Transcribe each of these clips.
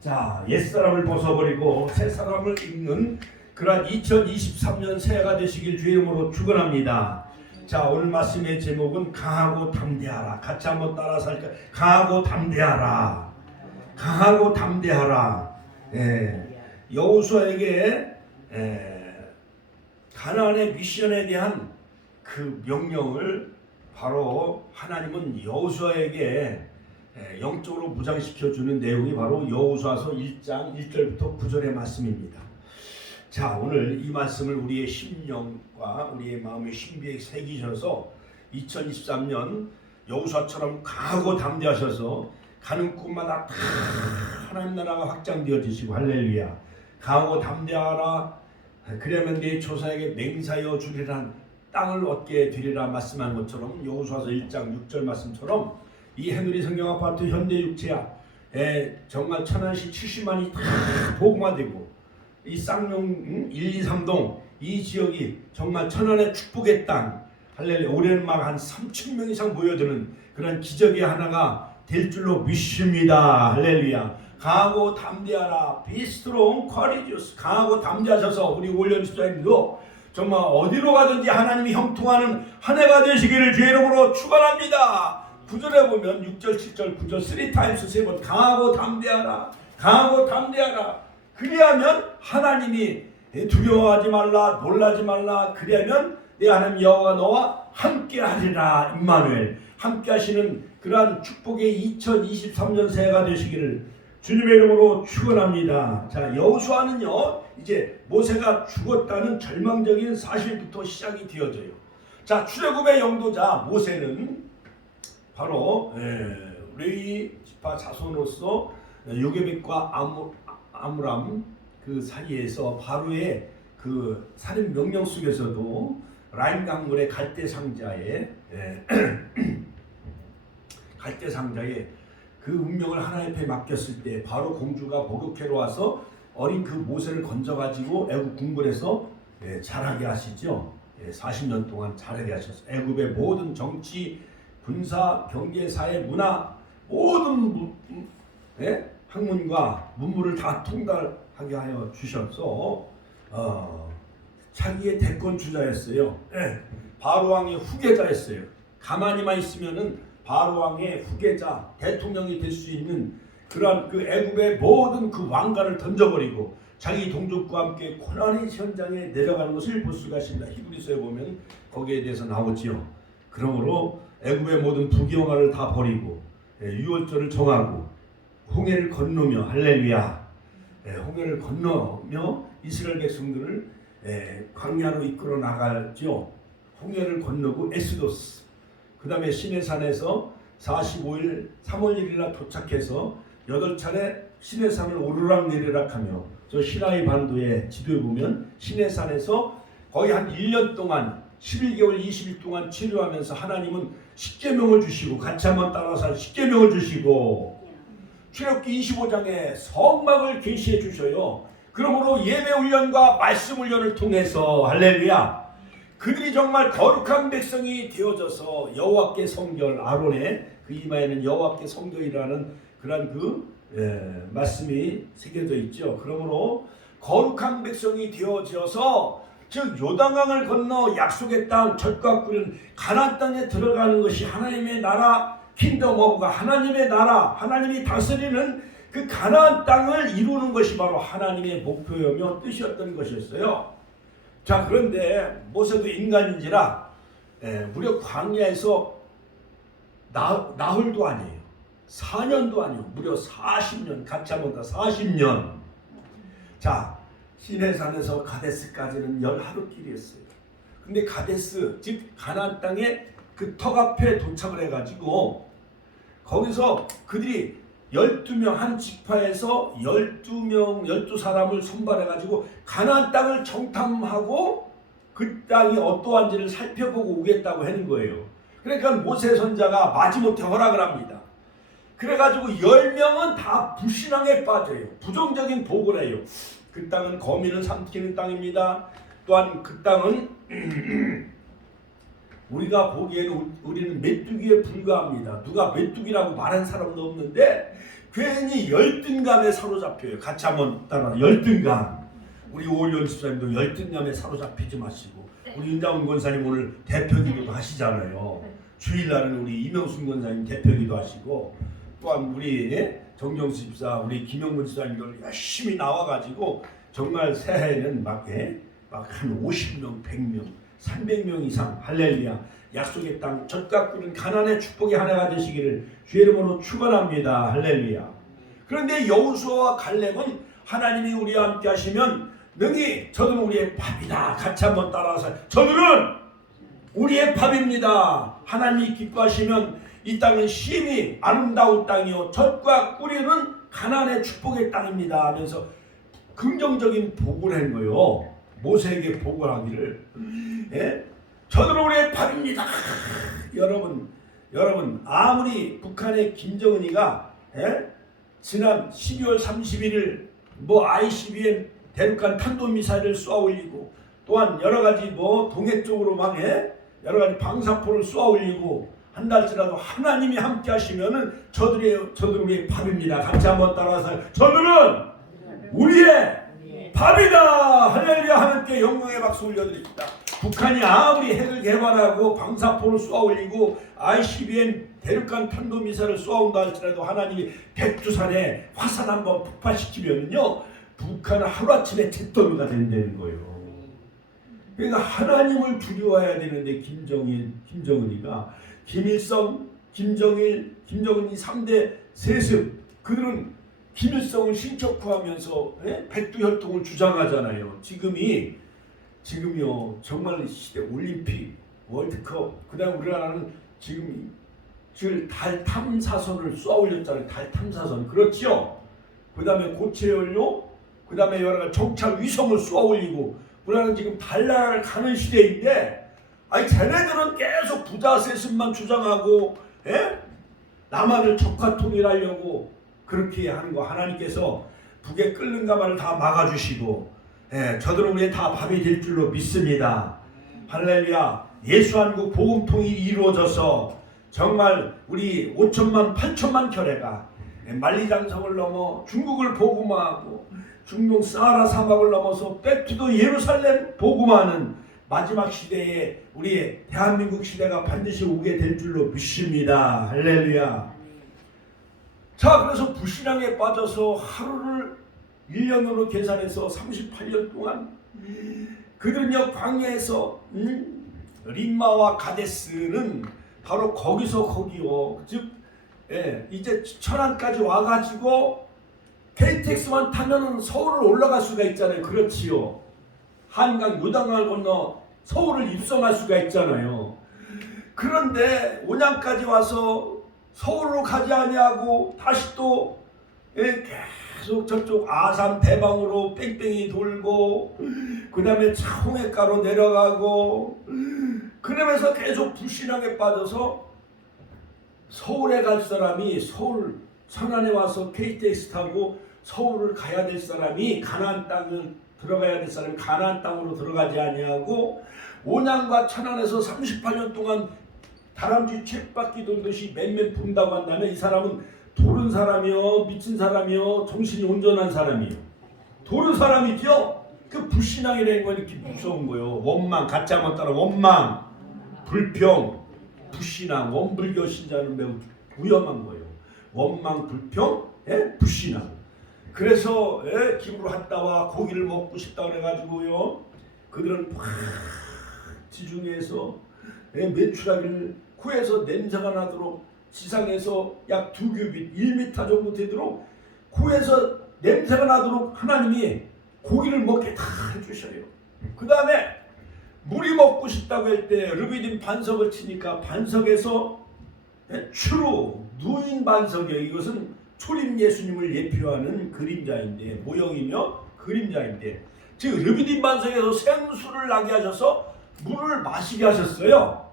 자, 옛사람을 벗어버리고 새사람을 입는 그러한 2023년 새해가 되시길 주의 이름으로 축원합니다. 자, 오늘 말씀의 제목은 강하고 담대하라. 같이 한번 따라서 할까요? 강하고 담대하라. 강하고 담대하라. 여호수아에게 가나안의 미션에 대한 그 명령을 바로 하나님은 여호수아에게 영적으로 무장시켜주는 내용이 바로 여호수아서 1장 1절부터 9절의 말씀입니다. 자, 오늘 이 말씀을 우리의 심령과 우리의 마음의 신비에 새기셔서 2023년 여호수아처럼 강하고 담대하셔서 가는 곳마다 다 하나님 나라가 확장되어지시고 할렐루야. 강하고 담대하라. 그러면 네 조상에게 맹사하여 주리란 땅을 얻게 되리라 말씀한 것처럼 여호수아서 1장 6절 말씀처럼 이 해누리 성경 아파트 현대육체야 정말 천안시 70만이 다 복음화되고 이 쌍용 1, 2, 3동 이 지역이 정말 천안의 축복의 땅 할렐루야. 올해는 막 한 3,000명 이상 모여드는 그런 기적의 하나가 될 줄로 믿습니다. 할렐루야. 강하고 담대하라. Be strong, courageous. 강하고 담대하셔서 우리 올연 집사님도 정말 어디로 가든지 하나님이 형통하는 한 해가 되시기를 주의 이름으로 축원합니다. 9절에 보면 6절, 7절, 9절 3타임스 3번 강하고 담대하라. 강하고 담대하라. 그리하면 하나님이 두려워하지 말라, 놀라지 말라. 그리하면 내 하나님 여호와가 너와 함께 하리라. 임마누엘. 함께 하시는 그러한 축복의 2023년 새해가 되시기를 주님의 이름으로 축원합니다. 자, 여호수아는요 이제 모세가 죽었다는 절망적인 사실부터 시작이 되어져요. 자, 출애굽의 영도자 모세는 바로 레위 지파 자손으로서 요게벳과 아므람 그 사이에서 바로의 그 살인 명령 속에서도 라인 강물의 갈대 상자에 그 운명을 하나님 앞에 맡겼을 때 바로 공주가 목욕회로 와서 어린 그 모세를 건져가지고 애굽 궁궐에서 자라게 하시죠. 40년 동안 자라게 하셨어요. 애굽의 모든 정치, 군사, 경제, 사회, 문화 모든 학문과 문물을 다 통달하게 하여 주셔서 자기의 대권 주자였어요. 바로 왕의 후계자였어요. 가만히만 있으면은 바로 왕의 후계자, 대통령이 될 수 있는 그러한 그 애굽의 모든 그 왕관을 던져버리고 자기 동족과 함께 고난의 현장에 내려가는 것을 볼 수가 있습니다. 히브리서에 보면 거기에 대해서 나오지요. 그러므로 애굽의 모든 부경화를 다 버리고 유월절을 정하고 홍해를 건너며 할렐루야. 홍해를 건너며 이스라엘 백성들을 광야로 이끌어 나가죠. 홍해를 건너고 에스도스. 그 다음에 시내산에서 45일 3월 1일날 도착해서 8차례 시내산을 오르락내리락하며 저 시나이 반도의 지도에 보면 시내산에서 거의 한 1년 동안 11개월 20일 동안 치료하면서 하나님은 십계명을 주시고 같이 한번 따라서 십계명을 주시고 출애굽기 25장에 성막을 계시해 주셔요. 그러므로 예배 훈련과 말씀 훈련을 통해서 할렐루야. 그들이 정말 거룩한 백성이 되어져서 여호와께 성결 아론의 그 이마에는 여호와께 성결이라는 그런 말씀이 새겨져 있죠. 그러므로 거룩한 백성이 되어져서 즉 요단강을 건너 약속의 땅 젖과 꿀은 가나안 땅에 들어가는 것이 하나님의 나라 킹덤 오브가 하나님의 나라 하나님이 다스리는 그 가나안 땅을 이루는 것이 바로 하나님의 목표이며 뜻이었던 것이었어요. 자, 그런데 모세도 인간인지라 무려 광야에서 나흘도 아니에요. 4년도 아니에요. 무려 40년 같이 한번 더 40년. 자, 시내산에서 가데스까지는 11하루길이었어요. 근데 가데스 즉 가나안 땅에 그 턱 앞에 도착을 해가지고 거기서 그들이 12명 한 지파에서 12사람을 선발해가지고 가나안 땅을 정탐하고 그 땅이 어떠한지를 살펴보고 오겠다고 하는 거예요. 그러니까 모세 선자가 마지못해 허락을 합니다. 그래가지고 10명은 다 불신앙에 빠져요. 부정적인 보고를 해요. 그 땅은 거민을 삼키는 땅입니다. 또한 그 땅은 우리가 보기에는 우리는 메뚜기에 불과합니다. 누가 메뚜기라고 말한 사람도 없는데 괜히 열등감에 사로잡혀요. 같이 한번 따라 열등감. 우리 오일연 집사님도 열등감에 사로잡히지 마시고 우리 윤장훈 권사님 오늘 대표기도 하시잖아요. 주일날은 우리 이명순 권사님 대표기도 하시고 또한 우리 정정수 집사, 우리 김영문 집사님들 열심히 나와가지고 정말 새해에는 막 한 50명, 100명, 300명 이상 할렐루야 약속의 땅 젖과 꿀은 가난의 축복의 한 해가 되시기를 주의 이름으로 축원합니다. 할렐루야. 그런데 여호수아와 갈렙은 하나님이 우리와 함께 하시면 능히 저들은 우리의 밥이다. 같이 한번 따라서 저들은 우리의 밥입니다. 하나님이 기뻐하시면 이 땅은 심히 아름다운 땅이요 젖과 꿀이는 가난의 축복의 땅입니다 하면서 긍정적인 복을 한 거요. 모세에게 복을 하기를 저들은 우리의 밥입니다. 여러분 아무리 북한의 김정은이가 지난 12월 31일 ICBM 대륙간 탄도미사일을 쏘아 올리고 또한 여러가지 동해 쪽으로 여러가지 방사포를 쏘아 올리고 한달치라도 하나님이 함께 하시면은 저들은 우리의 밥입니다. 같이 한번 따라서 저들은 우리의 밥이다. 할렐루야. 하나님께 영광의 박수 올려드립니다. 북한이 아무리 핵을 개발하고 방사포를 쏘아 올리고 ICBM 대륙간 탄도미사일을 쏘아온다 할지라도 하나님이 백두산에 화산 한번 폭발시키면요 북한은 하루아침에 잿더미가 된다는 거예요. 그러니까 하나님을 두려워해야 되는데 김정은이가 김일성, 김정일, 김정은이 3대 세습 그들은 김일성을 신격화하면서 백두혈통을 주장하잖아요. 지금이요 정말 시대 올림픽, 월드컵 그다음 우리나라는 지금 달 탐사선을 쏘아 올렸잖아요. 달 탐사선 그렇죠. 그다음에 고체연료, 그다음에 여러 가지 정찰 위성을 쏘아 올리고 우리나라는 지금 달나라를 가는 시대인데 쟤네들은 계속 부자 세습만 주장하고 남한을 적화 통일하려고 그렇게 하는 거 하나님께서 북에 끓는 가마를 다 막아주시고 저들은 우리의 다 밥이 될 줄로 믿습니다. 할렐루야. 예수 한국 복음 통일이 이루어져서 정말 우리 5천만 8천만 교회가 만리장성을 넘어 중국을 복음화하고 중동 사하라 사막을 넘어서 백투더 예루살렘 복음화하는 마지막 시대에 우리의 대한민국 시대가 반드시 오게 될 줄로 믿습니다. 할렐루야. 자, 그래서 불신앙에 빠져서 하루를 1년으로 계산해서 38년 동안 그들은요 광야에서 림마와 가데스는 바로 거기요. 즉 이제 천안까지 와가지고 KTX만 타면 서울을 올라갈 수가 있잖아요. 그렇지요. 한강 요단강을 건너 서울을 입성할 수가 있잖아요. 그런데 온양까지 와서 서울로 가지 아니하고 다시 또 계속 저쪽 아산 대방으로 뺑뺑이 돌고 그 다음에 홍해가로 내려가고 그러면서 계속 불신앙에 빠져서 서울에 갈 사람이 서울 천안에 와서 KTX 타고 서울을 가야 될 사람이 가나안 땅을 들어가야 될 사람이 가나안 땅으로 들어가지 아니하고 온양과 천안에서 38년 동안 다람쥐 쳇바퀴 돌듯이 맨맨 본다고 한다면 이 사람은 도른 사람이요 미친 사람이요 정신이 온전한 사람이요 도른 사람이죠. 그 불신앙이라는 건 이렇게 무서운 거예요. 원망 같이 한번 따라 원망 불평 불신앙 원불교 신자는 매우 위험한 거예요. 원망 불평 불신앙. 그래서 기부를 했다와 고기를 먹고 싶다 그래가지고요 그들은 막 지중해에서 메추라기를 코에서 냄새가 나도록 지상에서 약 2규빗 1m 정도 되도록 코에서 냄새가 나도록 하나님이 고기를 먹게 다 해주셔요. 그 다음에 물이 먹고 싶다고 할 때 르비딤 반석을 치니까 반석에서 추루 누인 반석이에요. 이것은 초림 예수님을 예표하는 그림자인데 모형이며 그림자인데 즉 르비딤 반석에서 생수를 나게 하셔서 물을 마시게 하셨어요.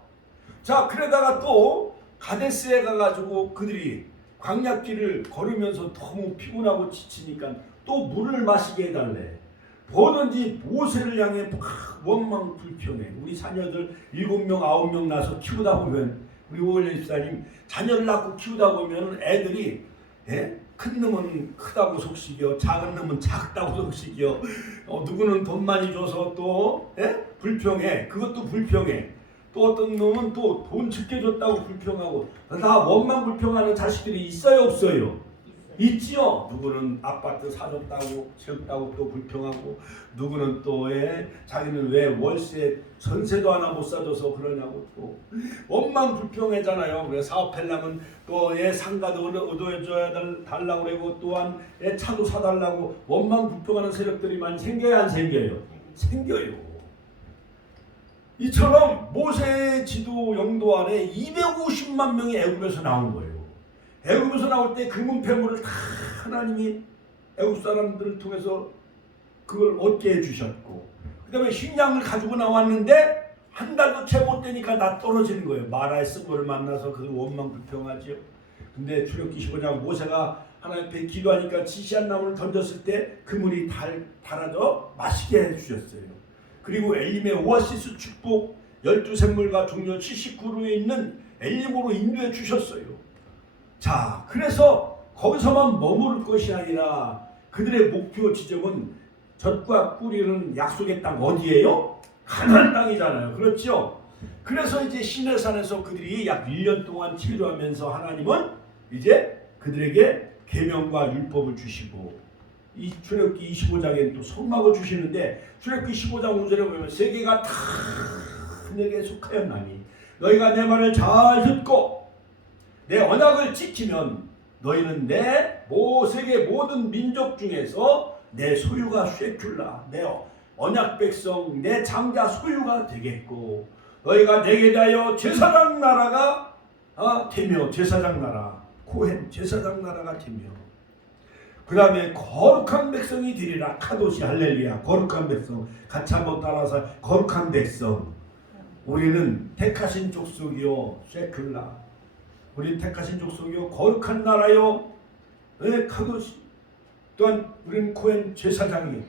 자, 그러다가 또 가데스에 가가지고 그들이 광야길을 걸으면서 너무 피곤하고 지치니까 또 물을 마시게 해달래. 뭐든지 모세를 향해 막 원망 불평해. 우리 자녀들 7명 9명 낳아서 키우다 보면 우리 오일년 집사님 자녀를 낳고 키우다 보면 애들이 큰 놈은 크다고 속식여, 작은 놈은 작다고 속식여, 누구는 돈 많이 줘서 또 불평해. 그것도 불평해. 또 어떤 놈은 또 돈 적게 줬다고 불평하고. 다 원망 불평하는 자식들이 있어요 없어요? 있지요. 누구는 아파트 사줬다고 세웠다고 또 불평하고, 누구는 또 자기는 왜 월세 전세도 하나 못 사줘서 그러냐고 또 원망 불평하잖아요. 그래서 사업하려면 또 상가도 얻어줘야 달라고 그러고, 또한 차도 사달라고 원망 불평하는 세력들이 많이 생겨야 안 생겨요? 생겨요. 이처럼 모세의 지도 영도 안에 250만 명이 애굽에서 나온 거예요. 애굽에서 나올 때 금은폐물을 다 하나님이 애굽 사람들을 통해서 그걸 얻게 해주셨고, 그 다음에 식량을 가지고 나왔는데 한 달도 채 못 되니까 다 떨어지는 거예요. 마라의 쓴물을 만나서 그 원망 불평하지요. 근데 출애굽기 15장 모세가 하나님 앞에 기도하니까 지시한 나무를 던졌을 때 그 물이 달아져 마시게 해주셨어요. 그리고 엘림의 오아시스 축복 12샘물과 종려 79루에 있는 엘림으로 인도해 주셨어요. 자, 그래서 거기서만 머무를 것이 아니라 그들의 목표 지점은 젖과 꿀이는 약속의 땅 어디예요? 가나안 땅이잖아요. 그렇죠? 그래서 이제 시내산에서 그들이 약 1년 동안 치료하면서 하나님은 이제 그들에게 계명과 율법을 주시고, 이 출애굽기 25장에 또 성막을 주시는데, 출애굽기 15장 5절에 보면 세계가 다 내게 속하였나니 너희가 내 말을 잘 듣고 내 언약을 지키면 너희는 내 세계 모든 민족 중에서 내 소유가 쉐큘라, 내 언약 백성, 내 장자 소유가 되겠고, 너희가 내게 대하여 제사장 나라가 되며, 제사장 나라, 코헨 제사장 나라가 되며, 그 다음에 거룩한 백성이 되리라. 카도시 할렐루야. 거룩한 백성. 같이 한번 따라서 거룩한 백성. 우리는 택하신 족속이요 쉐큘라. 우리는 택하신 족속이요 거룩한 나라요 카도시. 또한 우리는 코헨 제사장이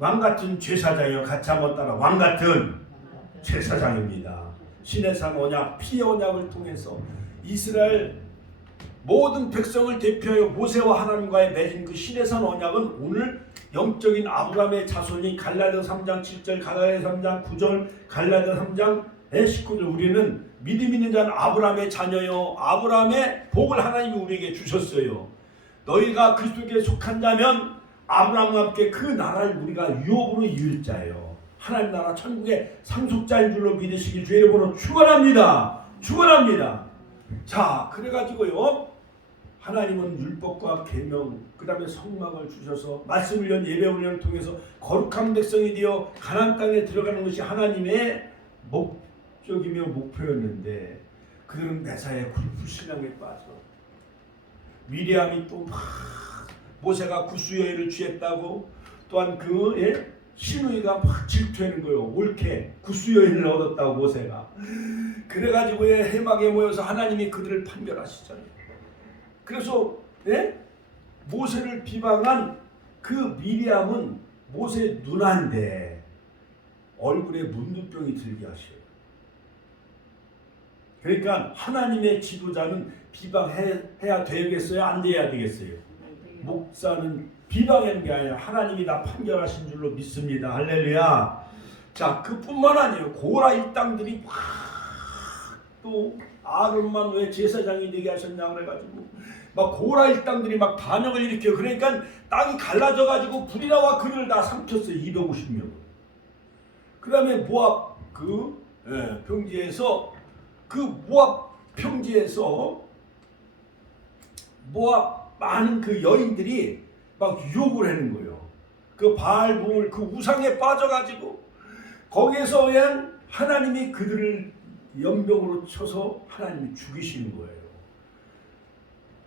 왕같은 제사장이요. 같이 한번 따라 왕같은 제사장입니다. 시내산 언약 피의 언약을 통해서 이스라엘 모든 백성을 대표하여 모세와 하나님과의 맺은 그 시내산 언약은 오늘 영적인 아브라함의 자손이 갈라디아 3장 7절, 갈라디아 3장 9절, 갈라디아 3장 19절, 우리는 믿음 있는 자는 아브라함의 자녀요 아브라함의 복을 하나님이 우리에게 주셨어요. 너희가 그리스도께 속한 자면 아브라함과 함께 그 나라를 우리가 유업으로 이을 자예요. 하나님 나라 천국의 상속자인 줄로 믿으시길 주의 이름으로 축원합니다. 축원합니다. 자, 그래가지고요, 하나님은 율법과 계명, 그 다음에 성막을 주셔서 말씀 훈련, 예배 훈련을 통해서 거룩한 백성이 되어 가나안 땅에 들어가는 것이 하나님의 목적이며 목표였는데, 그들은 매사에 불신앙에 빠져 미리암이 또 막 모세가 구스 여인을 취했다고, 또한 그 시누이가 막 질투하는 거예요. 옳게 구스 여인을 얻었다고 모세가. 그래가지고 해막에 모여서 하나님이 그들을 판결하시잖아요. 그래서 모세를 비방한 그 미리암은 모세 누나인데 얼굴에 문둥병이 들게 하셔요. 그러니까 하나님의 지도자는 비방해야 되겠어요? 안 돼야 되겠어요? 목사는 비방하는 게 아니라 하나님이 다 판결하신 줄로 믿습니다. 할렐루야. 자, 그뿐만 아니에요. 고라 일당들이 또 아론만 왜 제사장이 되게 하셨냐 그래가지고 막 고라 일당들이 막 반역을 일으켜요. 그러니까 땅이 갈라져가지고 불이 나와 그를 다 삼켰어요. 250명. 그 다음에 모압 평지에서 모압 많은 그 여인들이 막 유혹을 하는 거예요. 그 바알붕을 그 우상에 빠져가지고 거기에서 그냥 하나님이 그들을 연병으로 쳐서 하나님이 죽이시는 거예요.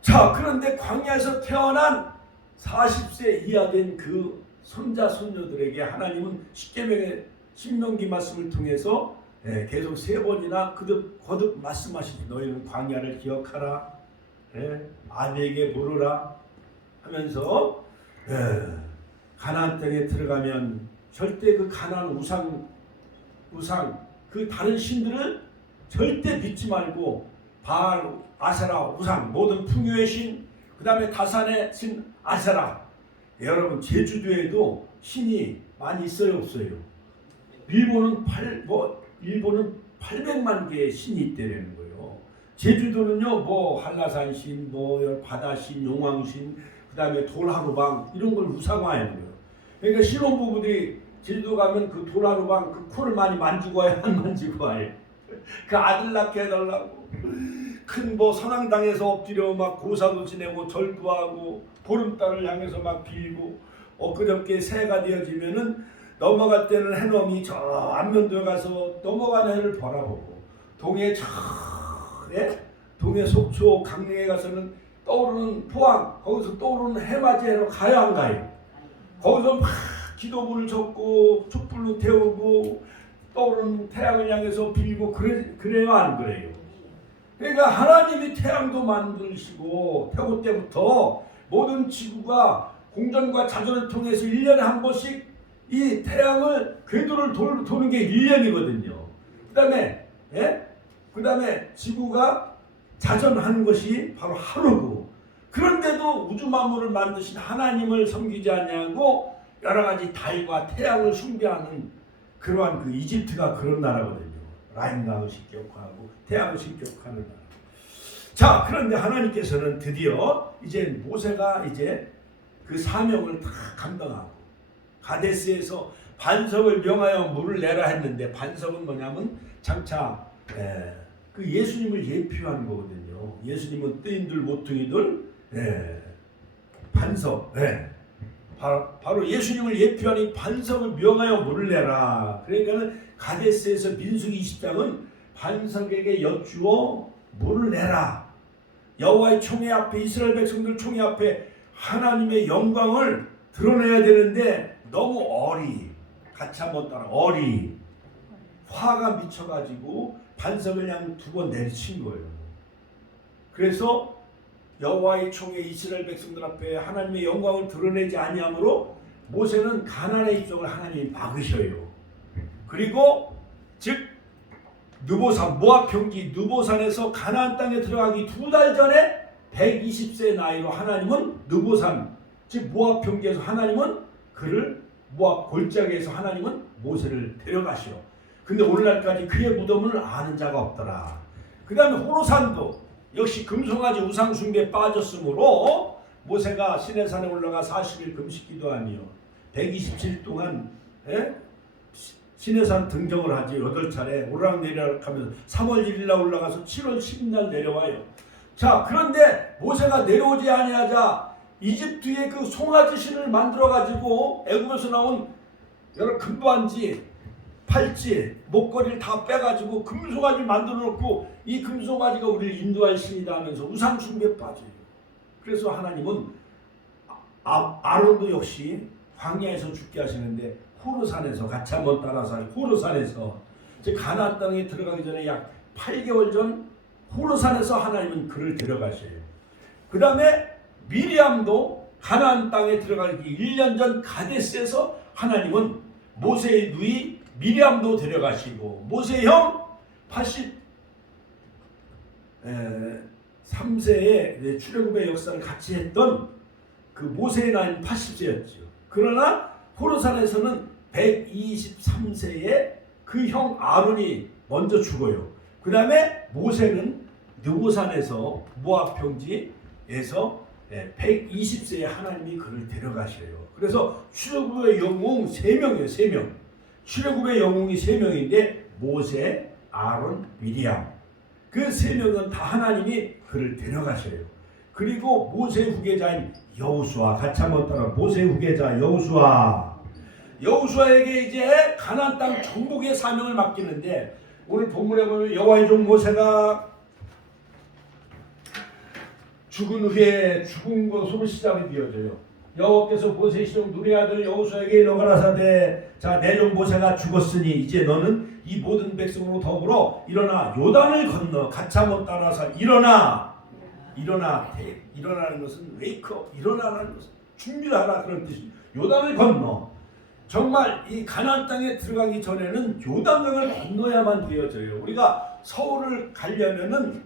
자, 그런데 광야에서 태어난 40세 이하 된 그 손자 손녀들에게 하나님은 십계명의 신명기 말씀을 통해서 계속 3번이나 거듭 말씀하시죠. 너희는 광야를 기억하라, 아내에게 물으라 하면서 가나안 땅에 들어가면 절대 그 가나안 우상 그 다른 신들을 절대 믿지 말고 바알, 아세라, 우상 모든 풍요의 신, 그 다음에 다산의 신 아세라. 여러분 제주도에도 신이 많이 있어요 없어요? 일본은 800만 개의 신이 있다는 거예요. 제주도는요 뭐 한라산 신, 뭐 바다신, 용왕신, 그 다음에 돌하루방 이런 걸 우상화하는 거예요. 그러니까 신혼부부들이 제주도 가면 그 돌하루방 그 코를 많이 만지고 와요, 안 만지고 와요? 그 아들 낳게 해달라고 큰 뭐 선앙당에서 엎드려 막 고사도 지내고 절도 하고 보름달을 향해서 막 빌고 엊그저께 새해가 되어지면은 넘어갈 때는 해넘이 저 안면도에 가서 넘어가는 해를 바라보고 동해 동해 속초 강릉에 가서는 떠오르는 포항 거기서 떠오르는 해맞이하러 가야 안 가요? 거기서 막 기도문을 적고 촛불로 태우고 떠오르는 태양을 향해서 빌고 그래요 안 그래요? 그러니까 하나님이 태양도 만드시고 태고 때부터 모든 지구가 공전과 자전을 통해서 1년에 한 번씩 이 태양을 궤도를 도는 게 1년이거든요. 그 다음에 지구가 자전하는 것이 바로 하루고, 그런데도 우주 만물을 만드신 하나님을 섬기지 아니하고 여러 가지 달과 태양을 숭배하는 그러한 그 이집트가 그런 나라거든요. 라인강을 신격화하고 태양을 신격화하는 나라. 자, 그런데 하나님께서는 드디어 이제 모세가 이제 그 사명을 다 감당하고 가데스에서 반석을 명하여 물을 내라 했는데, 반석은 뭐냐면 장차 그 예수님을 예표하는 거거든요. 예수님은 뜨인들 모퉁이들 반석 바로 예수님을 예표하는 반석을 명하여 물을 내라. 그러니까는 가데스에서 민수기 20장은 반석에게 여쭈어 물을 내라. 여호와의 총회 앞에, 이스라엘 백성들 총회 앞에 하나님의 영광을 드러내야 되는데 너무 같이 한번 따라 화가 미쳐가지고 반석을 그냥 두 번 내리친 거예요. 그래서 여호와의 총회 이스라엘 백성들 앞에 하나님의 영광을 드러내지 아니하므로 모세는 가나안의 입성을 하나님이 막으셔요. 그리고 즉 느보산 모압 평지 느보산에서 가나안 땅에 들어가기 2달 전에 120세 나이로 하나님은 느보산 즉 모압 평지에서 하나님은 그를 모압 골짜기에서 하나님은 모세를 데려가시오. 근데 오늘날까지 그의 무덤을 아는 자가 없더라. 그 다음에 호로산도 역시 금송아지 우상숭배에 빠졌으므로 모세가 시내산에 올라가 40일 금식 기도하며 127일 동안 시내산 등정을 하지 8차례 오르락내리락 하면서 3월 1일날 올라가서 7월 10일날 내려와요. 자, 그런데 모세가 내려오지 아니하자 이집트의 그 송아지 신을 만들어 가지고 애굽에서 나온 여러 금반지, 팔찌, 목걸이를 다 빼가지고 금송아지를 만들어 놓고 이 금송아지가 우리를 인도할 신이다 하면서 우상숭배에 빠져요. 그래서 하나님은 아론도 역시 광야에서 죽게 하시는데 호르산에서 같이 한번 따라서 호르산에서 즉 가나안 땅에 들어가기 전에 약 8개월 전 호르산에서 하나님은 그를 데려가셔요. 그 다음에 미리암도 가나안 땅에 들어가기 1년 전 가데스에서 하나님은 모세의 누이 미리암도 데려가시고 모세의 형 83세에 출애굽의 역사를 같이 했던 그 모세의 나이는 80세였죠. 그러나 호르산에서는 123세에 그 형 아론이 먼저 죽어요. 그 다음에 모세는 느보산에서 모압 평지에서 120세에 하나님이 그를 데려가셔요. 그래서 출애굽의 영웅 3명이에요. 3명. 출애굽의 영웅이 3명인데 모세, 아론, 미리암. 그 3명은 다 하나님이 그를 데려가셔요. 그리고 모세의 후계자인 여호수아, 같이 한번 따라 모세의 후계자 여호수아에게 이제 가나안 땅 정복의 사명을 맡기는데, 오늘 본문에 보면 여호와의 종 모세가 죽은 후에 죽은 것으로 시작이 되어져요. 여호와께서 모세의 시종 눈의 아들 여호수아에게 너가 가라사대, 자, 내 종 모세가 죽었으니 이제 너는 이 모든 백성으로 더불어 일어나 요단을 건너, 같이 한번 따라서 일어나는 것은 웨이크업, 일어나라는 것은 준비를 하라 그런 뜻이. 요단을 건너. 정말 이 가나안 땅에 들어가기 전에는 요단강을 건너야만 되어져요. 우리가 서울을 가려면은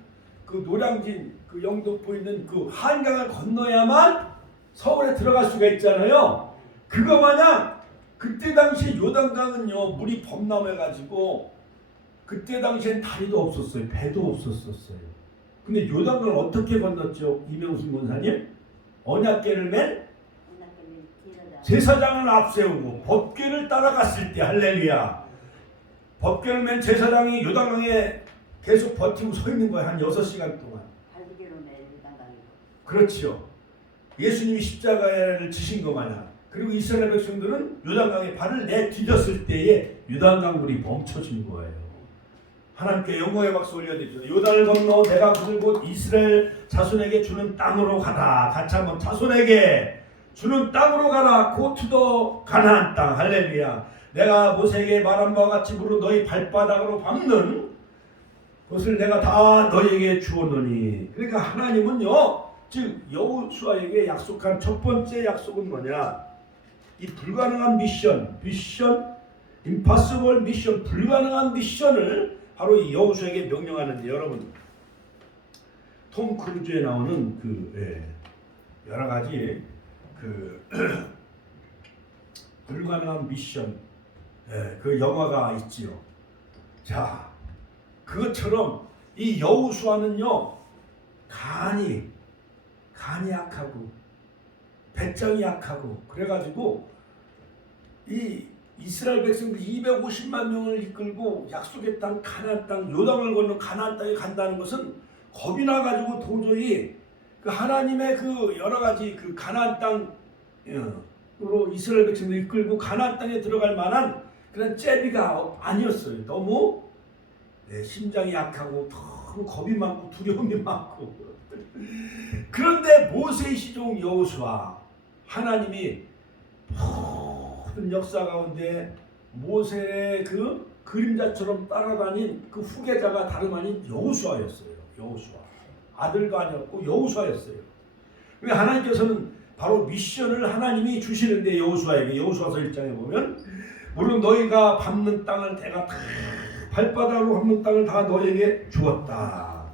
그 노량진 그 영등포 있는 그 한강을 건너야만 서울에 들어갈 수가 있잖아요. 그거 마냥 그때 당시 요단강은요 물이 범람해가지고 그때 당시엔 다리도 없었어요. 배도 없었어요. 근데 요단강을 어떻게 건넜죠? 이명순 권사님? 언약궤를 맨 제사장을 앞세우고 법궤를 따라갔을 때 할렐루야. 법궤를 맨 제사장이 요단강에 계속 버티고 서 있는 거예요. 한 6시간 동안. 그렇죠. 예수님이 십자가를 지신 것 마냥. 그리고 이스라엘 백성들은 요단강에 발을 내디뎠을 때에 요단강 물이 멈춰진 거예요. 하나님께 영광의 박수 올려드리죠. 요단을 건너 내가 그들 곧 이스라엘 자손에게 주는 땅으로 가라. 같이 한번 자손에게 주는 땅으로 가라. 고투더 가나안 땅. 할렐루야. 내가 모세에게 말한 바와 같이 무릇 너희 발바닥으로 밟는 그것을 내가 다 너희에게 주었노니. 그러니까 하나님은요 즉 여호수아에게 약속한 첫 번째 약속은 뭐냐, 이 불가능한 미션 임파서블 미션, 불가능한 미션을 바로 이 여호수아에게 명령하는데, 여러분 톰 크루즈에 나오는 그 여러 가지 그 불가능한 미션 그 영화가 있지요. 자, 그것처럼 이 여호수아는요 간이 약하고 배짱이 약하고 그래가지고 이 이스라엘 백성들 250만 명을 이끌고 약속의 땅 가나안 땅 요단을 건너 가나안 땅에 간다는 것은 겁이 나가지고 도저히 그 하나님의 그 여러 가지 그 가나안 땅으로 이스라엘 백성들 이끌고 가나안 땅에 들어갈 만한 그런 잽이가 아니었어요. 너무 심장이 약하고 너무 겁이 많고 두려움이 많고. 그런데 모세의 시종 여호수아, 하나님이 모든 역사 가운데 모세의 그 그림자처럼 따라다닌 그 후계자가 다름 아닌 여호수아였어요. 여호수아. 아들도 아니었고 여호수아였어요. 하나님께서는 바로 미션을 하나님이 주시는데 여호수아에게, 여호수아서 1장에 보면 물론 너희가 밟는 땅을 내가 다 발바닥으로 밟는 땅을 다 너희에게 주었다.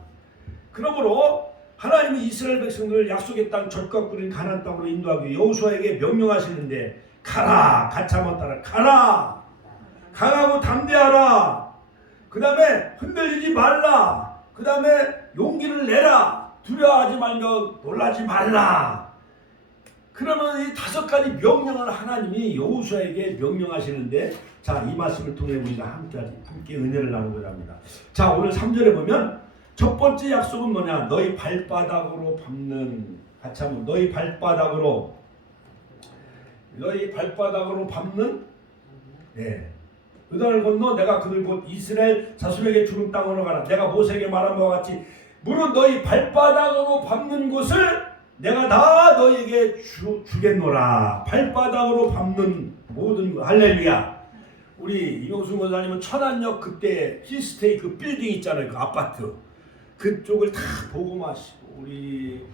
그러므로 하나님이 이스라엘 백성들을 약속의 땅 젖과 꿀인 가나안 땅으로 인도하기 위해 여호수아에게 명령하시는데, 가라. 같이 한번 따라. 가라. 강하고 담대하라. 그 다음에 흔들리지 말라. 그 다음에 용기를 내라. 두려워하지 말며 놀라지 말라. 그러면 이 5가지 명령을 하나님이 여호수아에게 명령하시는데, 자, 이 말씀을 통해 우리가 함께 은혜를 나누고자 합니다. 자, 오늘 3절에 보면 첫 번째 약속은 뭐냐? 너희 발바닥으로 밟는, 같이 한번 너희 발바닥으로 밟는 요단을 건너 내가 그들 곧 이스라엘 자손에게 주는 땅으로 가라. 내가 모세에게 말한 바와 같이 물은 너희 발바닥으로 밟는 곳을 내가 다 너희에게 주겠노라. 발바닥으로 밟는 모든 것. 할렐루야. 우리 이명순 권사님은 천안역 그때 힐스테이 그 빌딩 있잖아요. 그 아파트 그쪽을 다 보고 마시고, 우리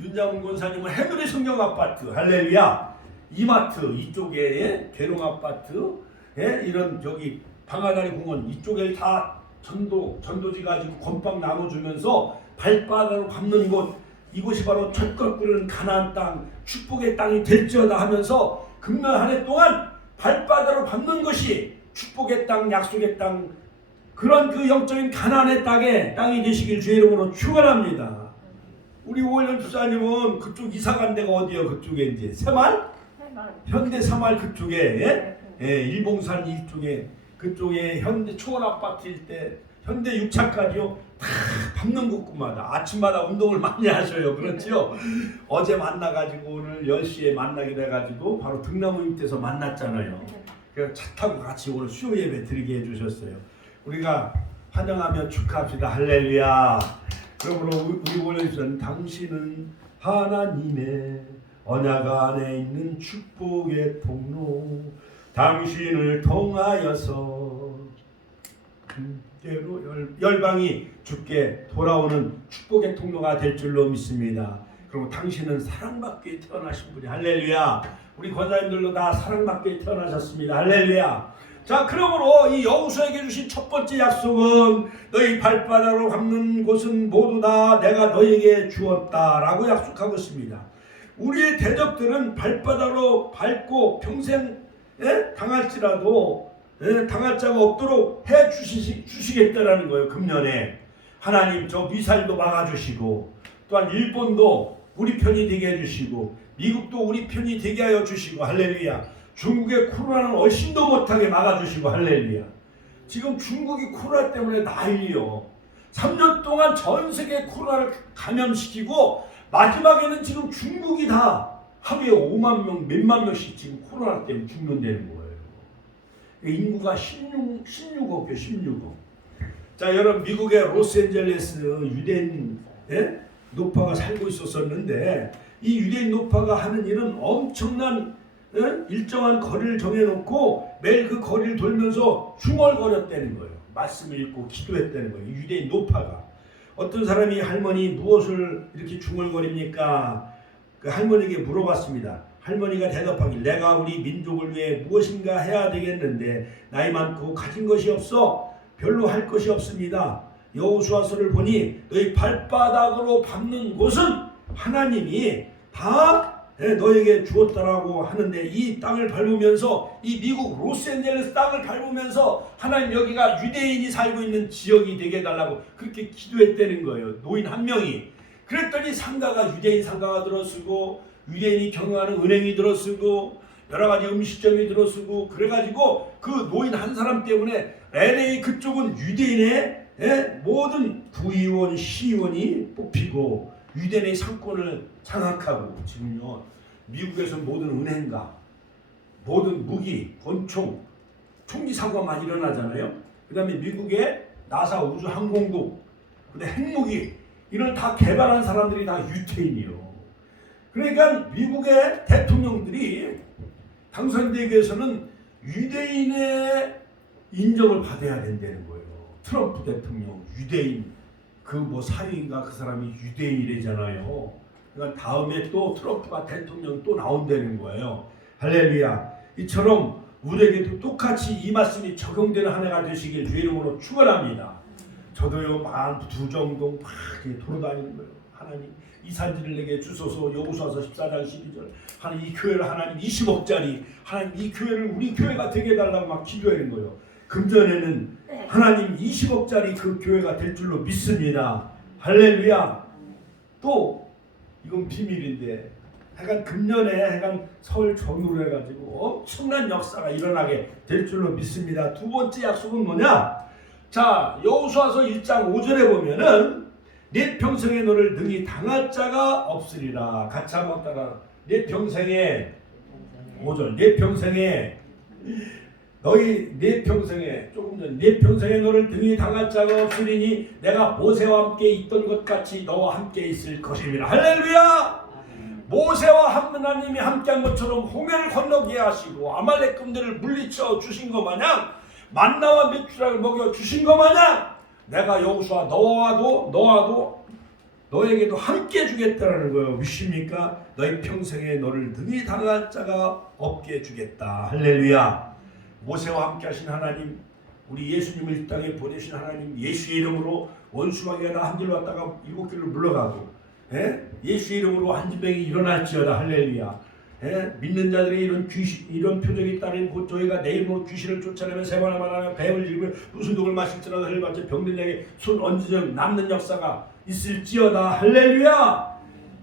윤장훈 권사님은 해누리 성경 아파트, 할렐루야, 이마트 이쪽에 계룡 아파트, 이런 저기 방아다리 공원 이쪽에 다 전도지 가지고 건빵 나눠주면서 발바닥으로 밟는 곳, 이곳이 바로 젖과 꿀은 가나안 땅, 축복의 땅이 될지어다 하면서 금년 한 해 동안 발바닥으로 밟는 것이 축복의 땅, 약속의 땅, 그런 그 영적인 가나안의 땅이 되시길 주의 이름으로 축원합니다. 우리 오일년 주사님은 그쪽 이사간 데가 어디요? 그쪽에 이제 새마을? 현대 새마을 그쪽에, 일봉산 이쪽에, 그쪽에 현대 초원 아파트 일대, 현대 6차까지요. 다 밟는 곳마다 아침마다 운동을 많이 하셔요. 그렇지요? 어제 만나가지고 오늘 10시에 만나기로 해가지고 바로 등나무 밑에서 만났잖아요. 그래서 차 타고 같이 오늘 수요 예배 드리게 해주셨어요. 우리가 환영하며 축하합시다. 할렐루야. 그러므로 우리 원래는 당신은 하나님의 언약 안에 있는 축복의 통로, 당신을 통하여서 열방이 주께 돌아오는 축복의 통로가 될 줄로 믿습니다. 그럼 그리고 당신은 사랑받게 태어나신 분이 할렐루야. 우리 권사님들도 다 사랑받게 태어나셨습니다. 할렐루야. 자, 그러므로 이 여호수아에게 주신 첫 번째 약속은 너희 발바닥으로 밟는 곳은 모두 다 내가 너에게 주었다라고 약속하고 있습니다. 우리의 대적들은 발바닥으로 밟고 평생 당할지라도 당할 자가 없도록 해 주시겠다라는 거예요. 금년에 하나님 저 미사일도 막아주시고, 또한 일본도 우리 편이 되게 해주시고, 미국도 우리 편이 되게 하여 주시고, 할렐루야. 중국의 코로나는 얼씬도 못하게 막아주시고, 할렐루야. 지금 중국이 코로나 때문에 난리요. 3년 동안 전 세계 코로나를 감염시키고 마지막에는 지금 중국이 다 하루에 5만 명, 몇만 명씩 지금 코로나 때문에 죽는다는 거예요. 인구가 16억이요, 16억. 자, 여러분, 미국의 로스앤젤레스 유대인 노파가 살고 있었는데, 이 유대인 노파가 하는 일은 엄청난 일정한 거리를 정해놓고 매일 그 거리를 돌면서 중얼거렸다는 거예요. 말씀을 읽고 기도했다는 거예요. 유대인 노파가. 어떤 사람이 할머니 무엇을 이렇게 중얼거립니까? 그 할머니에게 물어봤습니다. 할머니가 대답하길, 내가 우리 민족을 위해 무엇인가 해야 되겠는데 나이 많고 가진 것이 없어 별로 할 것이 없습니다. 여호수아서를 보니 너희 발바닥으로 밟는 곳은 하나님이 다 너에게 주었다라고 하는데, 이 땅을 밟으면서, 이 미국 로스앤젤레스 땅을 밟으면서 하나님 여기가 유대인이 살고 있는 지역이 되게 해달라고 그렇게 기도했다는 거예요. 노인 한 명이. 그랬더니 상가가, 유대인 상가가 들어서고, 유대인이 경영하는 은행이 들어서고, 여러 가지 음식점이 들어서고, 그래가지고 그 노인 한 사람 때문에 LA 그쪽은 유대인의 모든 구의원, 시의원이 뽑히고 유대인의 상권을 장악하고, 지금요 미국에서 모든 은행가, 모든 무기, 권총, 총기 사고가 많이 일어나잖아요. 그 다음에 미국의 나사 우주항공국, 근데 핵무기, 이런 다 개발한 사람들이 다 유태인이요. 그러니까 미국의 대통령들이 당선되기 위해서는 유대인의 인정을 받아야 된다는 거예요. 트럼프 대통령 유대인, 그 뭐 사위인가 그 사람이 유대인이래잖아요. 그러니까 다음에 또 트럼프가 대통령 또 나온다는 거예요. 할렐루야. 이처럼 우리에게도 똑같이 이 말씀이 적용되는 한 해가 되시길 주의 이름으로 축원합니다. 저도요 만 두정동 막 돌아다니는 거예요. 하나님 이 산지를 내게 주소서. 여호수아서 14장 12절. 하나님 이 교회를 하나님 20억짜리 하나님 이 교회를 우리 교회가 되게 해달라고 막 기도하는 거예요. 금전에는 하나님 20억짜리 그 교회가 될 줄로 믿습니다. 할렐루야. 또 이건 비밀인데, 하여간 금년에 하여간 서울 전후로 해가지고 엄청난 역사가 일어나게 될 줄로 믿습니다. 두 번째 약속은 뭐냐? 자, 여호수아서 1장 5절에 보면은 내 평생에 너를 능히 당할 자가 없으리라. 같이 한번 따라. 내 평생에 5절. 내 평생에 너희 내 평생에, 조금 전 내 평생에 너를 등이 당할 자가 없으리니 내가 모세와 함께 있던 것 같이 너와 함께 있을 것입니다. 할렐루야. 모세와 하나님이 함께한 것처럼 홍해를 건너게 하시고 아말렉군들을 물리쳐 주신 것 마냥, 만나와 메추라를 먹여 주신 것 마냥 내가 여호수아 너와도 너에게도 함께 주겠다라는 거예요. 믿습니까? 너희 평생에 너를 능히 당할 자가 없게 주겠다. 할렐루야. 모세와 함께 하신 하나님, 우리 예수님을 이 땅에 보내신 하나님, 예수의 이름으로 원수마귀가 한 길로 왔다가 7길로 물러가고, 예수의 이름으로 한진병이 일어날지어다. 할렐루야. 믿는 자들의 이런 표적이 따르는 곧 저희가 내 이름으로 귀신을 쫓아내면 세번을 말하며 뱀을 일으며 무슨 독을 마실지라도 해를 받지 병든 자에게 손 얹으며 남는 역사가 있을지어다. 할렐루야.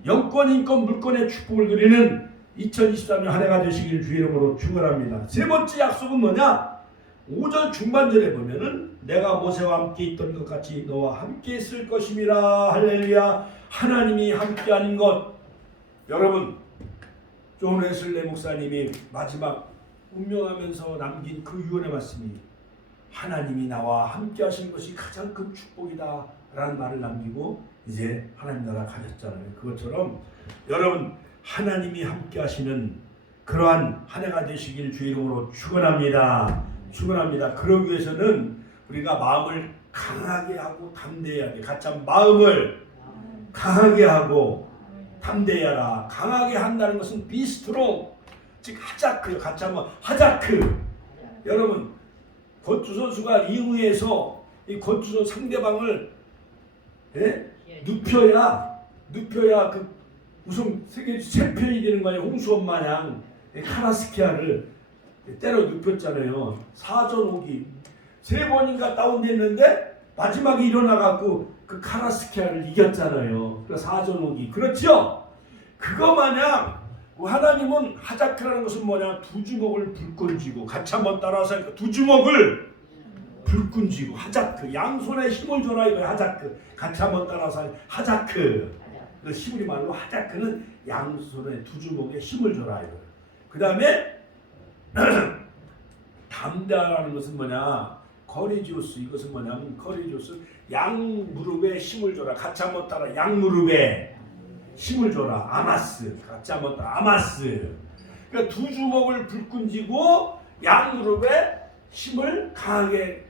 영권, 인권, 물권의 축복을 누리는 2023년 한 해가 되시길 주의 이름으로 축원합니다. 세 번째 약속은 뭐냐? 5절 중반절에 보면은 내가 모세와 함께 있던 것 같이 너와 함께 있을 것임이라. 할렐루야. 하나님이 함께하는 것. 여러분, 존 웨슬리 목사님이 마지막 운명하면서 남긴 그 유언의 말씀이 하나님이 나와 함께 하신 것이 가장 큰 축복이다 라는 말을 남기고 이제 하나님 나라 가셨잖아요. 그것처럼 여러분, 하나님이 함께 하시는 그러한 한 해가 되시길 주의 이름으로 축원합니다. 축원합니다. 그러기 위해서는 우리가 마음을 강하게 하고 담대해야 돼. 같이 한번 마음을 강하게 하고 담대하라. 강하게 한다는 것은 be strong, 즉 하자크. 같이 한번 하자크. 여러분 권투 선수가 링위에서 이 권투 상대방을 눕혀야 그 우승 세계 챔피언이 되는 거 아니에요. 홍수원 마냥 카라스키아를 때려 눕혔잖아요. 4전 5기 3번인가 다운됐는데 마지막에 일어나갖고 그 카라스키아를 이겼잖아요. 그 4전 5기. 그렇죠? 그거 마냥 하나님은 하자크라는 것은 뭐냐? 두 주먹을 불끈 쥐고, 같이 한번 따라서 하니까 두 주먹을 불끈 쥐고 하자크. 양손에 힘을 줘라 이거야. 하자크. 같이 한번 따라서 하니까 하자크. 그 히브리 말로 하자크는 양손에 두 주먹에 힘을 줘라 이거야. 그 다음에 담대하라는 것은 뭐냐? 커리지오스. 이것은 뭐냐면 커리지오스, 양 무릎에 힘을 줘라. 같이 한번 따라. 양 무릎에 힘을 줘라. 아마스. 같이 한번 따라. 아마스. 그러니까 두 주먹을 불끈 쥐고 양 무릎에 힘을 강하게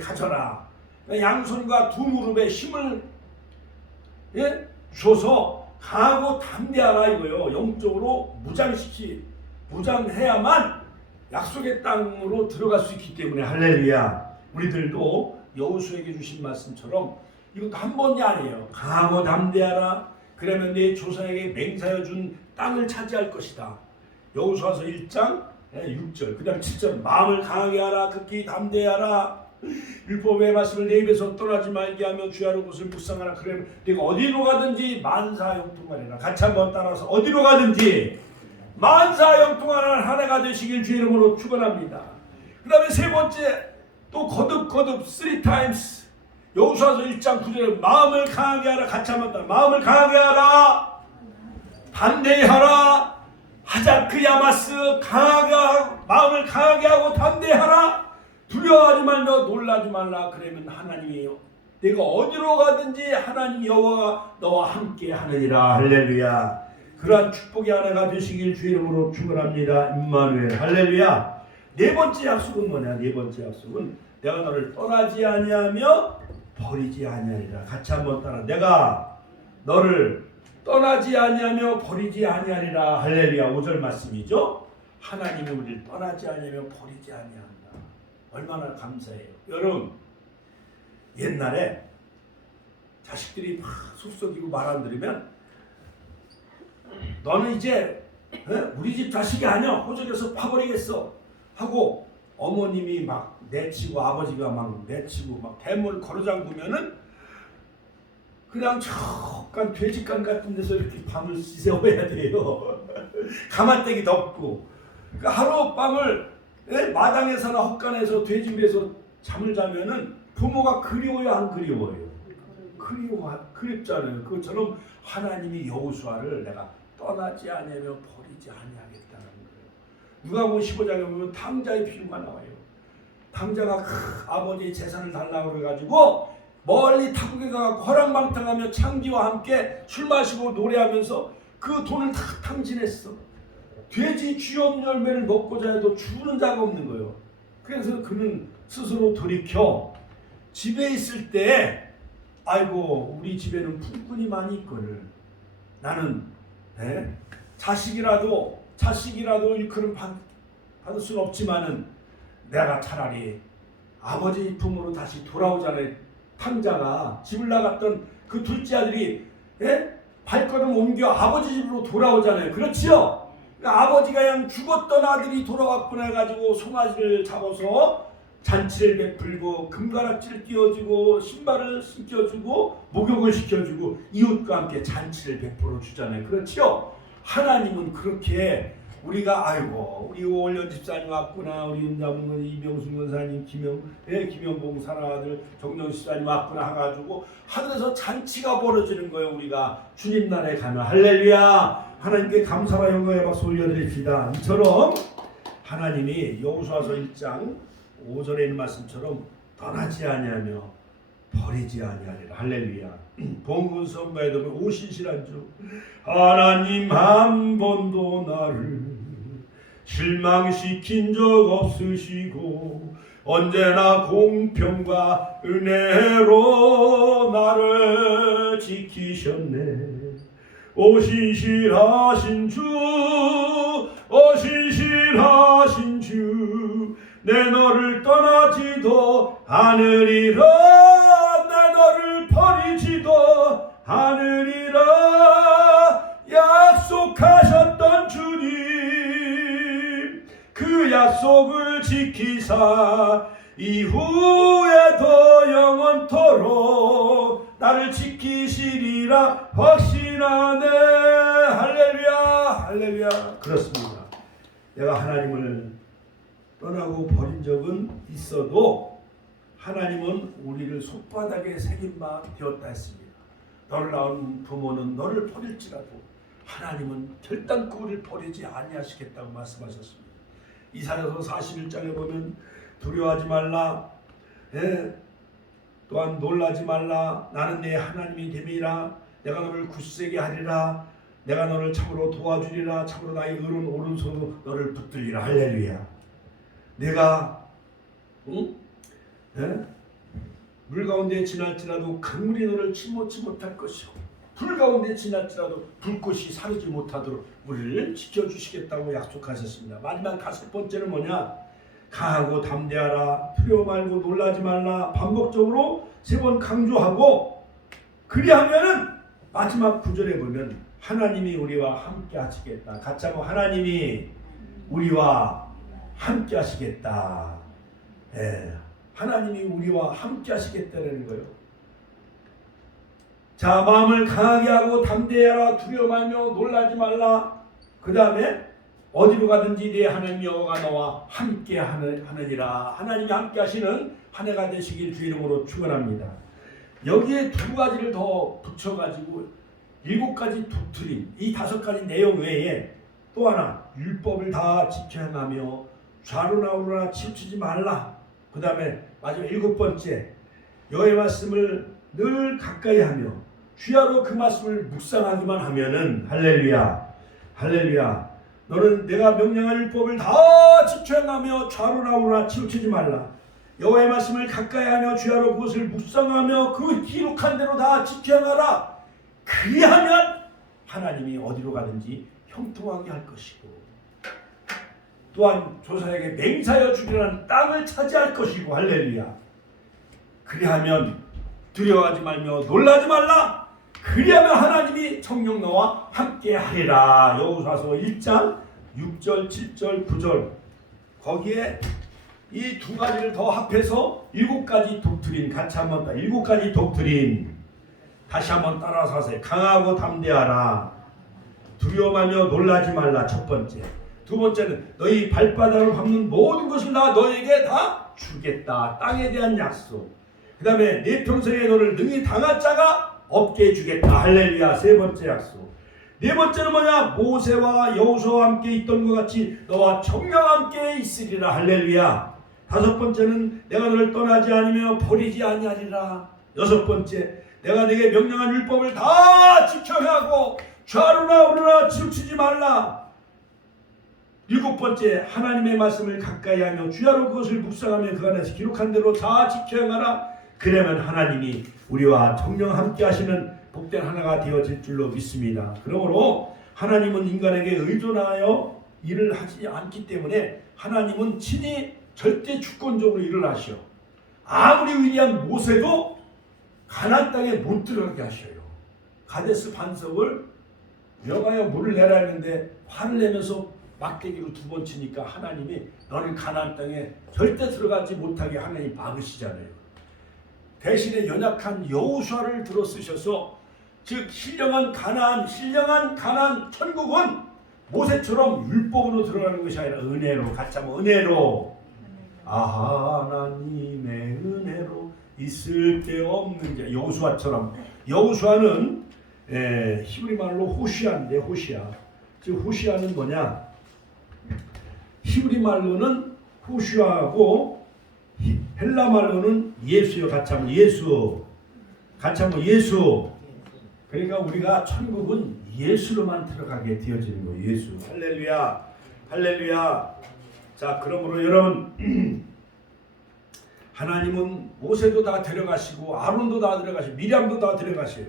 가져라. 그러니까 양손과 두 무릎에 힘을 줘서 강하고 담대하라 이거요. 영적으로 무장해야만 약속의 땅으로 들어갈 수 있기 때문에. 할렐루야. 우리들도 여호수아에게 주신 말씀처럼 이것도 한 번이 아니에요. 강하고 담대하라. 그러면 내 조상에게 맹세하여 준 땅을 차지할 것이다. 여호수아서 1장 6절. 그 다음 7절. 마음을 강하게 하라. 극히 담대하라. 율법의 말씀을 내 입에서 떠나지 말게 하며 주야로 그것을 묵상하라. 그러면 내가 어디로 가든지 만사형통하리라. 같이 한번 따라서 어디로 가든지 만사형통하는 한 해가 되시길 주의 이름으로 축원합니다. 그 다음에 세 번째, 또 거듭 3times. 여호수아서 1장 9절에 마음을 강하게 하라. 같이 한번 따라. 마음을 강하게 하라. 담대히 하라. 하자크 야마스. 마음을 강하게 하고 담대하라. 두려워하지 말며 놀라지 말라. 그러면 하나님이에요. 내가 어디로 가든지 하나님 여호와가 너와 함께 하느니라. 할렐루야. 그러한 축복의 한 해가 되시길 주의 이름으로 축원합니다. 임마누엘. 할렐루야. 네 번째 약속은 뭐냐? 네 번째 약속은 내가 너를 떠나지 아니하며 버리지 아니하리라. 같이 한번 따라. 내가 너를 떠나지 아니하며 버리지 아니하리라. 할렐루야. 5절 말씀이죠. 하나님이 우리를 떠나지 아니하며 버리지 아니한다. 얼마나 감사해요. 여러분, 옛날에 자식들이 막 속썩이고 말 안 들으면 너는 이제 우리 집 자식이 아니야. 호적에서 파버리겠어 하고 어머님이 막 내치고 아버지가 막 내치고 막 대문을 걸어잠그면은 그냥 잠깐 돼지간 같은 데서 이렇게 밤을 지새워야 돼요. 가마떼기 덮고. 그러니까 하룻밤을 마당에서나 헛간에서 돼지배에서 잠을 자면은 부모가 그리워요, 안 그리워요? 그립잖아요. 그것처럼 하나님이 여호수아를 내가 떠나지 아니하며 버리지 아니하겠다는 거예요. 누가복음 15장에 보면 탕자의 비유가 나와요. 탕자가 아버지의 재산을 달라고 그래가지고 멀리 타국에 가서 허랑방탕하며 창기와 함께 술 마시고 노래하면서 그 돈을 다 탕진했어. 돼지 쥐염 열매를 먹고자 해도 주는 자가 없는 거예요. 그래서 그는 스스로 돌이켜 집에 있을 때 아이고 우리 집에는 품꾼이 많이 있거늘 나는 자식이라도 일컬음 받을 수는 없지만은 내가 차라리 아버지 품으로 다시 돌아오잖아요. 탕자가 집을 나갔던 그 둘째 아들이 발걸음 옮겨 아버지 집으로 돌아오잖아요. 그렇지요? 그러니까 아버지가 그냥 죽었던 아들이 돌아왔구나 해가지고 송아지를 잡아서 잔치를 베풀고 금가락지를 띄워주고 신발을 신겨주고 목욕을 시켜주고 이웃과 함께 잔치를 베풀어 주잖아요. 그렇지요? 하나님은 그렇게 우리가 아이고 우리 오월련 집사님 왔구나, 우리 윤자문 이병순 권사님 김영봉 사랑아들 정정 집사님 왔구나 해가지고 하늘에서 잔치가 벌어지는 거예요. 우리가 주님 나라에 가면. 할렐루야. 하나님께 감사와 영광의 박수 올려드립시다. 이처럼 하나님이 여호수아서 1장 5절에 있는 말씀처럼 떠나지 아니하며 버리지 아니하리라. 할렐루야. 본문 선가에 보면 오신실한 주 하나님 한 번도 나를 실망시킨 적 없으시고 언제나 공평과 은혜로 나를 지키셨네. 오시실하신 주 오시실하신 주 내 너를 떠나지도 않으리라 내 너를 버리지도 않으리라 약속하셨던 주님 그 약속을 지키사 이후에도 영원토록 나를 지키시리라 확신하네. 할렐루야 할렐루야. 그렇습니다. 내가 하나님을 떠나고 버린 적은 있어도 하나님은 우리를 손바닥에 새긴 바 되었다 했습니다. 너를 낳은 부모는 너를 버릴지라도 하나님은 결단코 우리를 버리지 아니하시겠다고 말씀하셨습니다. 이사야서 41장에 보면 두려워하지 말라 또한 놀라지 말라 나는 내 하나님이 됨이라 내가 너를 굳세게 하리라 내가 너를 참으로 도와주리라 참으로 나의 의로운 오른손으로 너를 붙들리라. 할렐루야. 내가 물 가운데 지날지라도 강물이 너를 침몰치 못할 것이고 불 가운데 지날지라도 불꽃이 사르지 못하도록 우리를 지켜주시겠다고 약속하셨습니다. 마지막 5번째는 뭐냐? 강하고 담대하라 두려워 말고 놀라지 말라 반복적으로 3번 강조하고 그리하면은 마지막 9절에 보면 하나님이 우리와 함께 하시겠다. 같이 하고 하나님이 우리와 함께 하시겠다. 하나님이 우리와 함께 하시겠다는 거예요. 자, 마음을 강하게 하고 담대하라 두려워 말며 놀라지 말라. 그 다음에 어디로 가든지 네 하나님 여호와가 너와 함께 하느니라. 하나님이 함께 하시는 한 해가 되시길 주 이름으로 축원합니다. 여기에 2가지를 더 붙여가지고 7가지 독트린 이 5가지 내용 외에 또 하나 율법을 다 지켜 행하며 좌로나 우로나 치우치지 말라. 그 다음에 마지막 7번째 여호와의 말씀을 늘 가까이 하며 주야로 그 말씀을 묵상하기만 하면은 할렐루야 할렐루야 너는 내가 명령한 율법을 다 지켜 행하며 좌로나 우로나 치우치지 말라. 여호와의 말씀을 가까이 하며 주야로 그것을 묵상하며 그 기록한 대로 다 지켜 행하라. 그리하면 하나님이 어디로 가든지 형통하게 할 것이고 또한 조상에게 맹세하여 주리라는 땅을 차지할 것이고 할렐루야. 그리하면 두려워하지 말며 놀라지 말라. 그리하면 하나님이 성령 너와 함께 하리라. 여호수아서 1장 6절 7절 9절 거기에 이 2가지를 더 합해서 7가지 독트린 같이 한번 7가지 독트린 다시 한번 따라서 하세요. 강하고 담대하라 두려워하며 놀라지 말라. 첫 번째. 두 번째는 너희 발바닥으로 밟는 모든 것을 나 너에게 다 주겠다. 땅에 대한 약속. 그 다음에 내 평생에 너를 능히 당할 자가 없게 해주겠다. 할렐루야. 3번째 약속. 4번째는 뭐냐? 모세와 여호수아와 함께 있던 것 같이 너와 정령 함께 있으리라. 할렐루야. 5번째는 내가 너를 떠나지 않으며 버리지 아니하리라. 6번째 내가 네게 명령한 율법을 다 지켜야 하고 좌로나 우로나 치우치지 말라. 7번째 하나님의 말씀을 가까이 하며 주야로 그것을 묵상하며 그 안에서 기록한 대로 다 지켜 행하라. 그러면 하나님이 우리와 정령 함께 하시는 복된 하나가 되어질 줄로 믿습니다. 그러므로 하나님은 인간에게 의존하여 일을 하지 않기 때문에 하나님은 친히 절대 주권적으로 일을 하셔. 아무리 위대한 모세도 가나안 땅에 못 들어가게 하셔요. 가데스 반석을 명하여 물을 내라 했는데 화를 내면서 막대기로 2번 치니까 하나님이 너는 가나안 땅에 절대 들어가지 못하게 하나님 막으시잖아요. 대신에 연약한 여호수아를 들어 쓰셔서 즉 신령한 가나안 천국은 모세처럼 율법으로 들어가는 것이 아니라 은혜로 같이 하면 은혜로 하나님의 은혜로 있을 데 없는 자. 여호수아처럼. 여호수아는 히브리 말로 호시아인데 호시아. 즉 호시아는 뭐냐? 히브리 말로는 호시아하고 헬라 말로는 예수요. 같이 하면 예수. 같이 하면 예수. 그러니까 우리가 천국은 예수로만 들어가게 되어지는 거예요. 예수. 할렐루야. 할렐루야. 자, 그러므로 여러분 하나님은 모세도 다 데려가시고 아론도 다 데려가시고 미리암도 다 데려가셔요.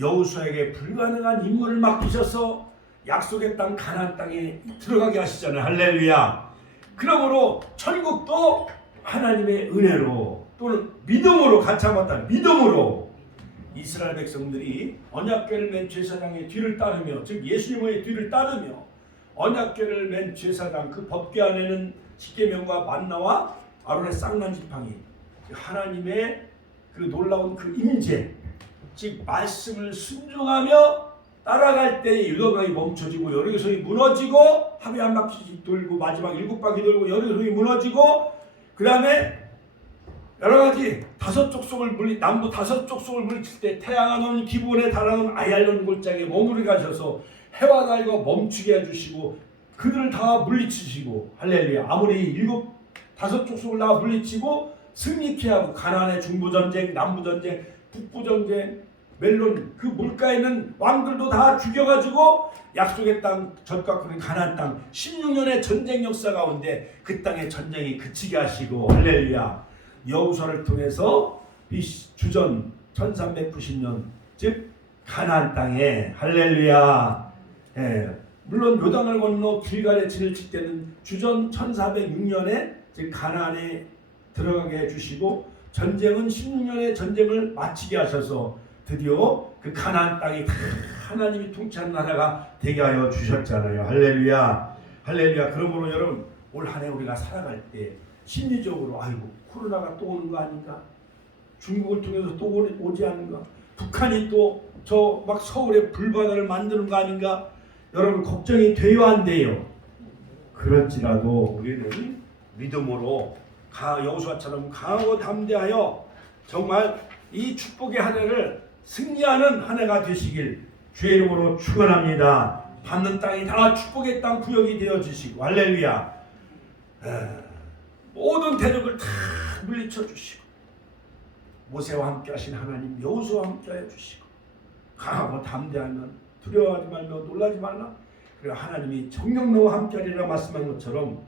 여호수아에게 불가능한 임무를 맡기셔서 약속의 땅 가나안 땅에 들어가게 하시잖아요. 할렐루야. 그러므로 천국도 하나님의 은혜로 또는 믿음으로 가참았다. 믿음으로 이스라엘 백성들이 언약궤를 맨 제사장의 뒤를 따르며, 즉 예수님의 뒤를 따르며 언약궤를 맨 제사장 그 법궤 안에는 십계명과 만나와 아론의 쌍난 지팡이, 하나님의 그 놀라운 그 임재, 즉 말씀을 순종하며 따라갈 때 요단강이 멈춰지고 여리고성이 무너지고 하루에 한 바퀴씩 돌고 마지막 7바퀴 돌고 여리고성이 무너지고, 그 다음에 여러가지 다섯 족속을 남부 다섯 족속을 물리칠 때 태양아 너는 기브온에 달하는 아얄론 골짜기에 머무르게 가셔서 해와 달과 멈추게 해주시고 그들을 다 물리치시고, 할렐루야. 아무리 다섯 족속을 다 물리치고 승리케 하고 가나안의 중부전쟁, 남부전쟁, 북부전쟁, 멜론 그 물가에 있는 왕들도 다 죽여가지고 약속의 땅 젖과 끓는 가나안 땅 16년의 전쟁 역사 가운데 그 땅의 전쟁이 그치게 하시고, 할렐루야. 여호수아를 통해서 주전 1390년 즉 가나안 땅에, 할렐루야. 물론 요단을 건너 길갈에 진을 칠 때는 주전 1406년에 즉 가나안에 들어가게 해주시고 전쟁은 16년의 전쟁을 마치게 하셔서 드디어 그 가나안 땅이 하나님이 통치하는 나라가 되게 하여 주셨잖아요. 할렐루야. 할렐루야. 그러므로 여러분 올 한 해 우리가 살아갈 때 심리적으로 아이고 코로나가 또 오는 거 아닌가, 중국을 통해서 또 오지 않는가, 북한이 또 저 막 서울에 불바다를 만드는 거 아닌가, 여러분 걱정이 돼요 안 돼요? 그럴지라도 우리는 믿음으로 여호수아처럼 강하고 담대하여 정말 이 축복의 한 해를 승리하는 한 해가 되시길 주의 이름으로 축원합니다. 받는 땅이 다 축복의 땅 구역이 되어지시고, 할렐루야. 모든 대적을 다 물리쳐 주시고 모세와 함께 하신 하나님 여호수아와 함께 해 주시고 강하고 담대하면 두려워하지 말며 놀라지 말라. 그리고 하나님이 정녕 너와 함께하리라 말씀한 것처럼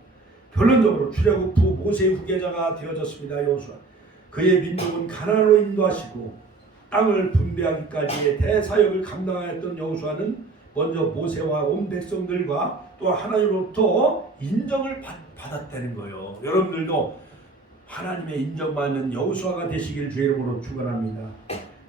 결론적으로 출애굽 후 모세의 후계자가 되어졌습니다. 여호수아. 그의 민족은 가나안으로 인도하시고 땅을 분배하기까지의 대사역을 감당하였던 여호수아는 먼저 모세와 온 백성들과 또 하나님으로부터 인정을 받았다는 거예요. 여러분들도 하나님의 인정받는 여호수아가 되시길 주의 이름으로 축원합니다.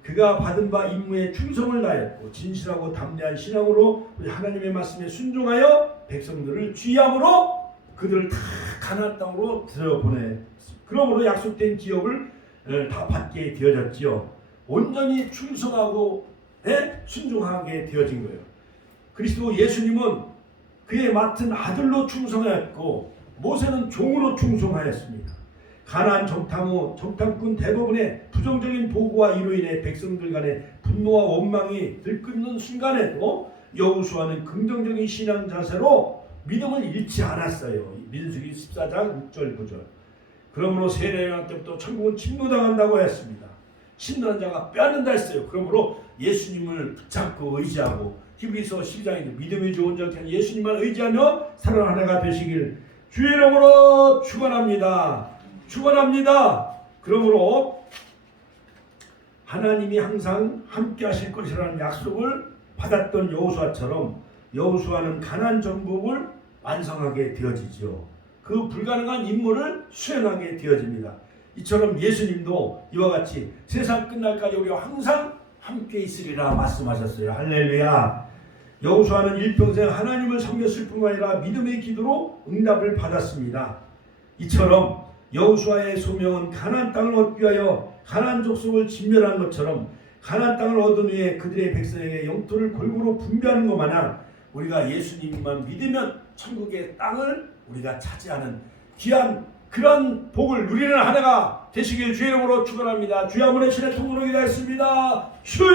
그가 받은 바 임무에 충성을 다했고 진실하고 담대한 신앙으로 하나님의 말씀에 순종하여 백성들을 귀함으로 그들을 다 가나안 땅으로 들여보내. 그러므로 약속된 기업을 다 받게 되어졌지요. 온전히 충성하고 순종하게 되어진 거예요. 그리스도 예수님은 그의 맡은 아들로 충성하였고 모세는 종으로 충성하였습니다. 가나안 정탐 후 정탐꾼 대부분의 부정적인 보고와 이로 인해 백성들 간의 분노와 원망이 들끓는 순간에도 여호수아는 긍정적인 신앙 자세로 믿음을 잃지 않았어요. 민수기 14장 6절 9절. 그러므로 세례요한 때부터 천국은 침노당한다고 했습니다. 침노한 자가 빼앗는다 했어요. 그러므로 예수님을 붙잡고 의지하고 히브리서 12장에 믿음이 좋은 자는 예수님만 의지하며 살아가는 해가 되시길 주의 이름으로 축원합니다. 축원합니다. 그러므로 하나님이 항상 함께 하실 것이라는 약속을 받았던 여호수아처럼 여호수아는 가나안 정복을 완성하게 되어지죠. 그 불가능한 임무를 수행하게 되어집니다. 이처럼 예수님도 이와 같이 세상 끝날까지 우리와 항상 함께 있으리라 말씀하셨어요. 할렐루야. 여호수아는 일평생 하나님을 섬겼을 뿐만 아니라 믿음의 기도로 응답을 받았습니다. 이처럼 여호수아의 소명은 가나안 땅을 얻기 위하여 가나안 족속을 진멸한 것처럼 가나안 땅을 얻은 후에 그들의 백성에게 영토를 골고루 분배하는 것 마냥 우리가 예수님만 믿으면 천국의 땅을 우리가 차지하는 귀한 그런 복을 누리는 한 해가 되시길 주의 이름으로 축원합니다. 주여 한번 신의 통으로 기도했습니다. 주여